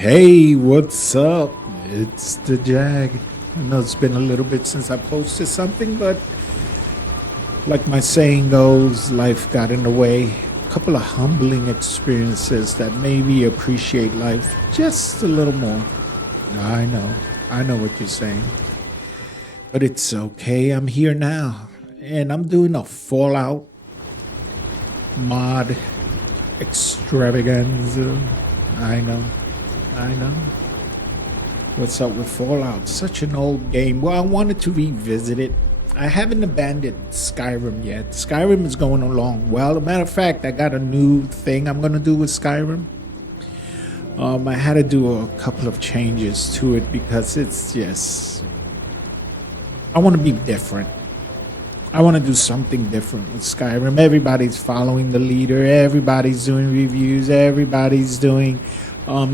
Hey, what's up? It's the Jag. I know it's been a little bit since I posted something, but like my saying goes, life got in the way. A couple of humbling experiences that made me appreciate life just a little more. I know what you're saying, but it's okay. I'm here now, and I'm doing a Fallout mod extravaganza. I know. I know. What's up with Fallout? Such an old game. Well, I wanted to revisit it. I haven't abandoned Skyrim yet. Skyrim is going along well. As a matter of fact, I got a new thing I'm going to do with Skyrim. I had to do a couple of changes to it because it's just... I want to be different. I want to do something different with Skyrim. Everybody's following the leader. Everybody's doing reviews. Everybody's doing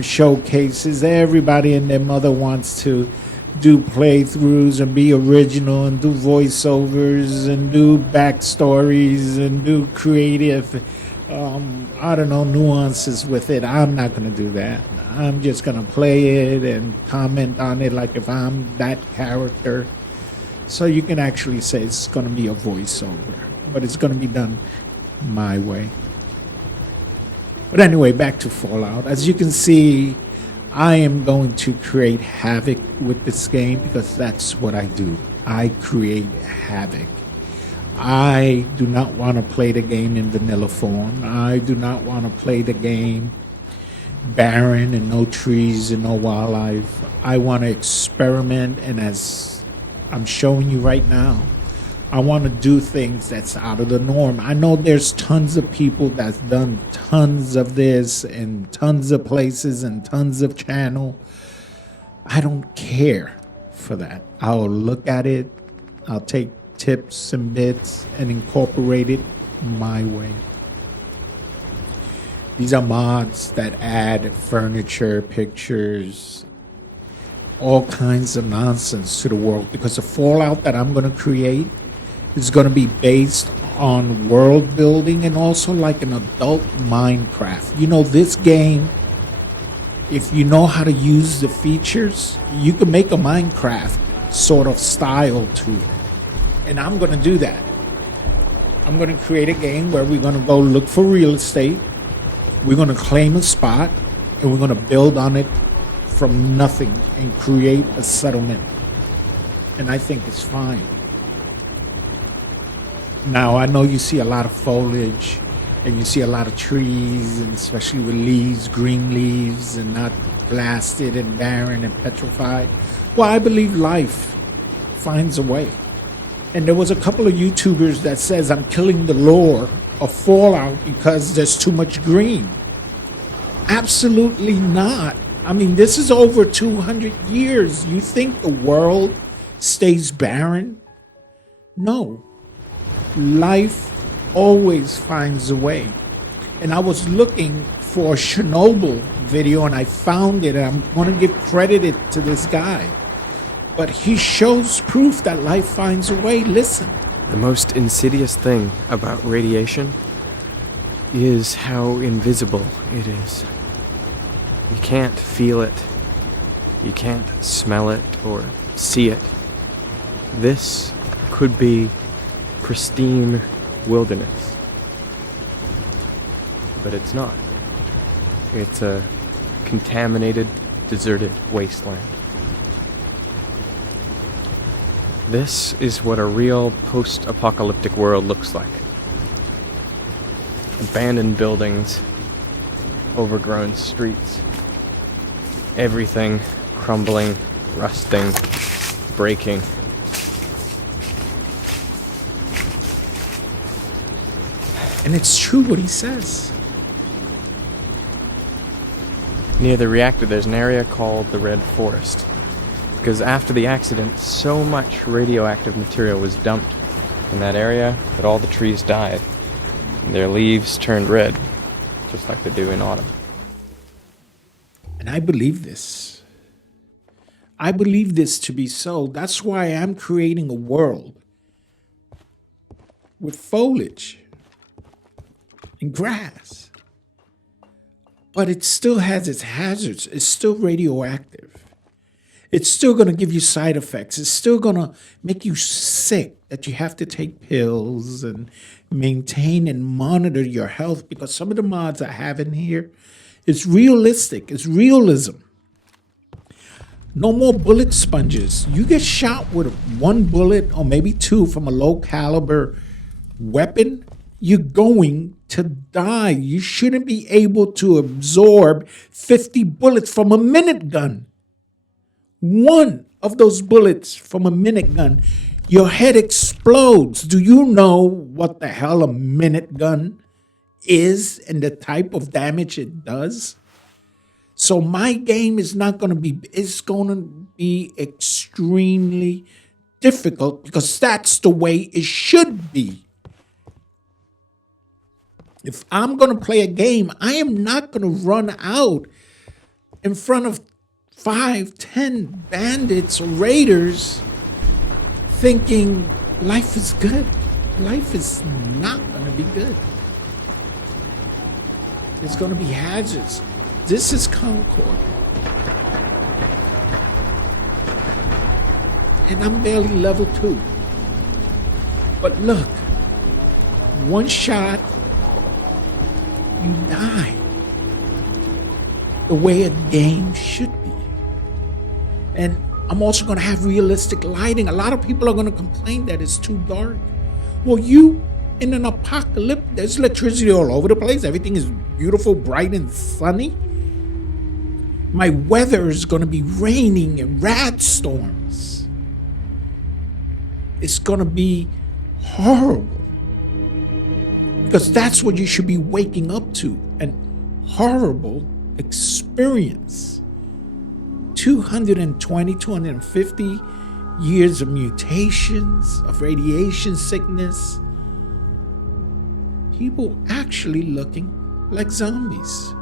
showcases. Everybody and their mother wants to do playthroughs and be original and do voiceovers and do backstories and do creative, I don't know, nuances with it. I'm not going to do that. I'm just going to play it and comment on it like if I'm that character. So you can actually say it's going to be a voiceover, but it's going to be done my way. But anyway, back to Fallout. As you can see, I am going to create havoc with this game because that's what I do. I create havoc. I do not want to play the game in vanilla form. I do not want to play the game barren and no trees and no wildlife. I want to experiment, and as I'm showing you right now, I want to do things that's out of the norm. I know there's tons of people that's done tons of this and tons of places and tons of channel. I don't care for that. I'll look at it. I'll take tips and bits and incorporate it my way. These are mods that add furniture, pictures, all kinds of nonsense to the world, because the Fallout that I'm going to create is going to be based on world building and also like an adult Minecraft. You know, this game, if you know how to use the features, you can make a Minecraft sort of style to it. And I'm going to do that. I'm going to create a game where we're going to go look for real estate. We're going to claim a spot and we're going to build on it from nothing and create a settlement. And I think it's fine. Now, I know you see a lot of foliage and you see a lot of trees, and especially with leaves, green leaves, and not blasted and barren and petrified. Well, I believe life finds a way. And there was a couple of YouTubers that says I'm killing the lore of Fallout because there's too much green. Absolutely not. I mean, this is over 200 years. You think the world stays barren? No. Life always finds a way. And I was looking for a Chernobyl video and I found it, and I'm going to give credit to this guy. But he shows proof that life finds a way. Listen. The most insidious thing about radiation is how invisible it is. You can't feel it. You can't smell it or see it. This could be pristine wilderness. But it's not. It's a contaminated, deserted wasteland. This is what a real post-apocalyptic world looks like. Abandoned buildings, overgrown streets, everything crumbling, rusting, breaking. And it's true what he says. Near the reactor, there's an area called the Red Forest. Because after the accident, so much radioactive material was dumped in that area that all the trees died. And their leaves turned red, just like they do in autumn. And I believe this. I believe this to be so. That's why I'm creating a world with foliage and grass. but it still has its hazards. It's still radioactive. It's still going to give you side effects. It's still going to make you sick that you have to take pills and maintain and monitor your health, because some of the mods I have in here, it's realistic. It's realism. No more bullet sponges. You get shot with one bullet or maybe two from a low caliber weapon, you're going to die. You shouldn't be able to absorb 50 bullets from a minute gun. One of those bullets from a minute gun, your head explodes. Do you know what the hell a minute gun is and the type of damage it does? So my game is not going to be, it's going to be extremely difficult, because that's the way it should be. If I'm going to play a game, I am not going to run out in front of 5, 10 bandits or raiders thinking life is good. Life is not going to be good. There's going to be hazards. This is Concord. And I'm barely level 2. But look, one shot, you die. The way a game should be. And I'm also going to have realistic lighting. A lot of people are going to complain that it's too dark. Well, you in an apocalypse, there's electricity all over the place. Everything is beautiful, bright, and sunny. My weather is going to be raining and rad storms. It's going to be horrible. Because that's what you should be waking up to. An horrible experience. 220, 250 years of mutations, of radiation sickness. People actually looking like zombies.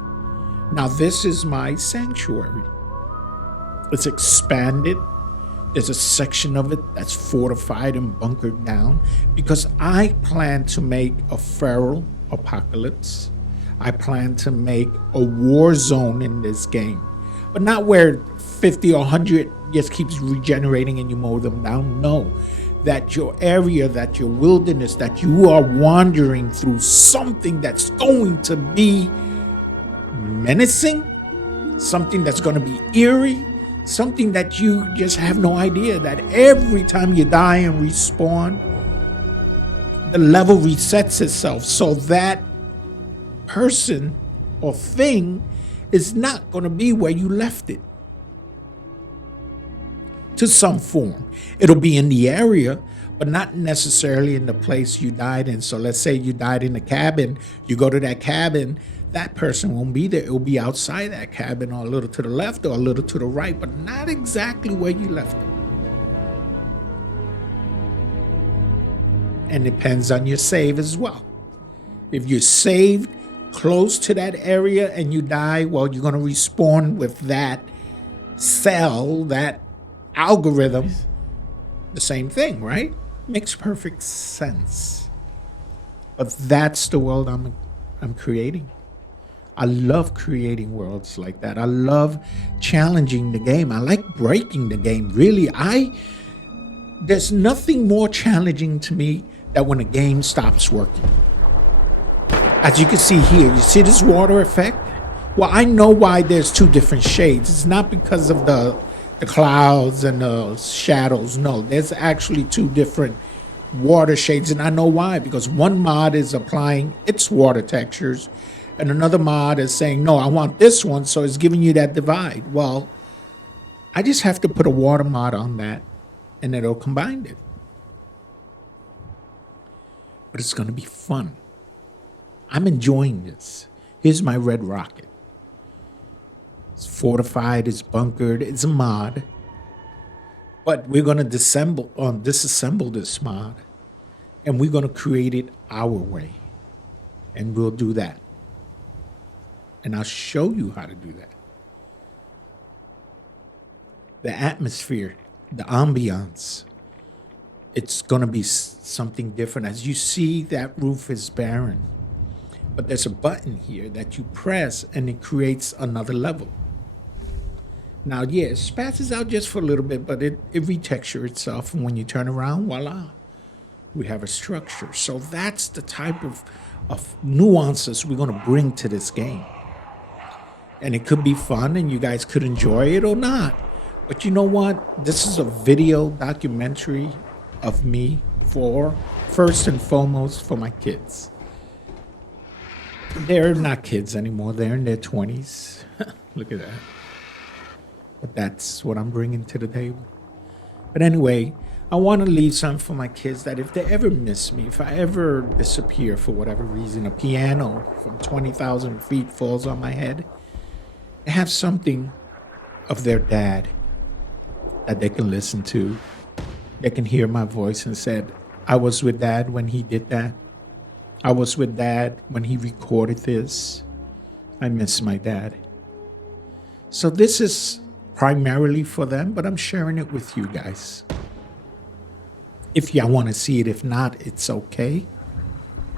Now, this is my sanctuary. It's expanded. There's a section of it that's fortified and bunkered down, because I plan to make a feral apocalypse. I plan to make a war zone in this game, but not where 50 or 100 just keeps regenerating and you mow them down. No, that your area, that your wilderness, that you are wandering through something that's going to be menacing, something that's going to be eerie, something that you just have no idea, that every time you die and respawn, the level resets itself, so that person or thing is not going to be where you left it. To some form. It'll be in the area, but not necessarily in the place you died in. So let's say you died in a cabin, you go to that cabin, that person won't be there. It'll be outside that cabin, or a little to the left or a little to the right, but not exactly where you left it. And depends on your save as well. If you're saved close to that area and you die, well, you're going to respawn with that cell, that algorithm, the same thing, right? Makes perfect sense. But that's the world I'm creating. I love creating worlds like that. I love challenging the game. I like breaking the game. Really, there's nothing more challenging to me than when a game stops working. As you can see here, you see this water effect? Well, I know why there's two different shades. It's not because of the clouds and the shadows. No, there's actually two different water shades, and I know why. Because one mod is applying its water textures, and another mod is saying, no, I want this one, so it's giving you that divide. Well, I just have to put a water mod on that, and it'll combine it. But it's going to be fun. I'm enjoying this. Here's my red rocket. It's fortified, it's bunkered, it's a mod. But we're going to disassemble this mod, and we're going to create it our way. And we'll do that. And I'll show you how to do that. The atmosphere, the ambiance, it's going to be something different. As you see, that roof is barren. But there's a button here that you press and it creates another level. Now, yeah, it spazzes out just for a little bit, but it retextures itself. And when you turn around, voila, we have a structure. So that's the type of nuances we're going to bring to this game. And it could be fun and you guys could enjoy it or not. But you know what? This is a video documentary of me for, first and foremost, for my kids. They're not kids anymore. They're in their 20s. Look at that. But that's what I'm bringing to the table. But anyway, I want to leave something for my kids that if they ever miss me, if I ever disappear for whatever reason, a piano from 20,000 feet falls on my head, they have something of their dad that they can listen to. They can hear my voice and said, I was with Dad when he did that. I was with Dad when he recorded this. I miss my dad. So this is primarily for them, but I'm sharing it with you guys. If y'all want to see it, if not, it's okay.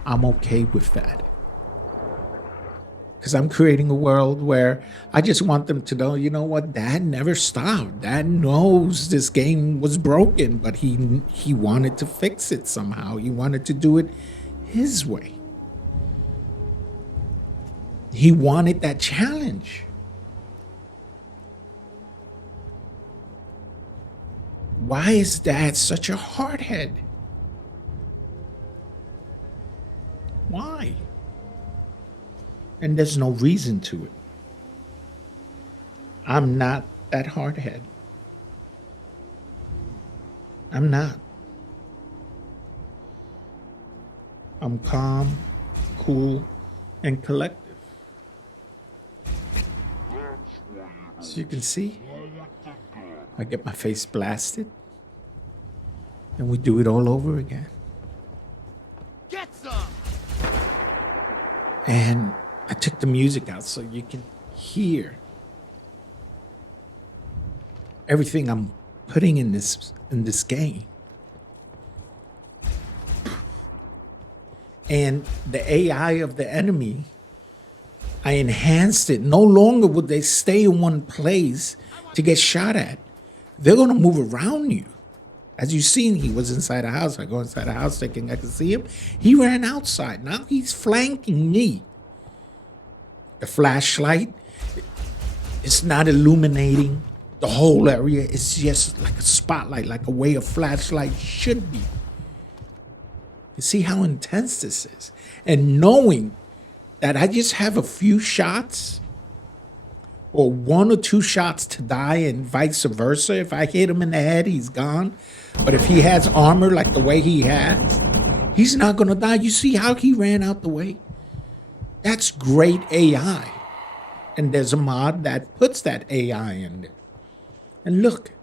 I'm okay with that. Because I'm creating a world where I just want them to know, you know what, Dad never stopped. Dad knows this game was broken, but he wanted to fix it somehow. He wanted to do it his way. He wanted that challenge. Why is Dad such a hardhead? Why? And there's no reason to it. I'm not that hardhead. I'm not. I'm calm, cool, and collective. As you can see, I get my face blasted, and we do it all over again. Get some! And I took the music out so you can hear everything I'm putting in this game. And the AI of the enemy, I enhanced it. No longer would they stay in one place to get shot at. They're going to move around you. As you've seen, he was inside the house. I go inside the house thinking I can see him. He ran outside. Now he's flanking me. The flashlight, it's not illuminating the whole area. It's just like a spotlight, like a way a flashlight should be. You see how intense this is? And knowing that I just have a few shots or one or two shots to die and vice versa. If I hit him in the head, he's gone. But if he has armor like the way he has, he's not going to die. You see how he ran out the way? That's great AI. And there's a mod that puts that AI in there. And look.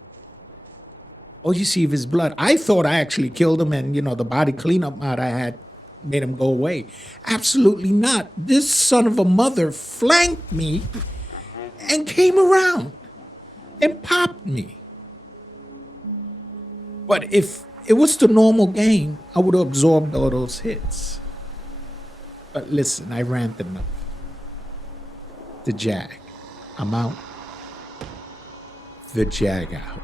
All you see of his blood. I thought I actually killed him and, the body cleanup mod I had made him go away. Absolutely not. This son of a mother flanked me and came around and popped me. But if it was the normal game, I would have absorbed all those hits. But listen, I ranted enough. The Jag. I'm out. The Jag out.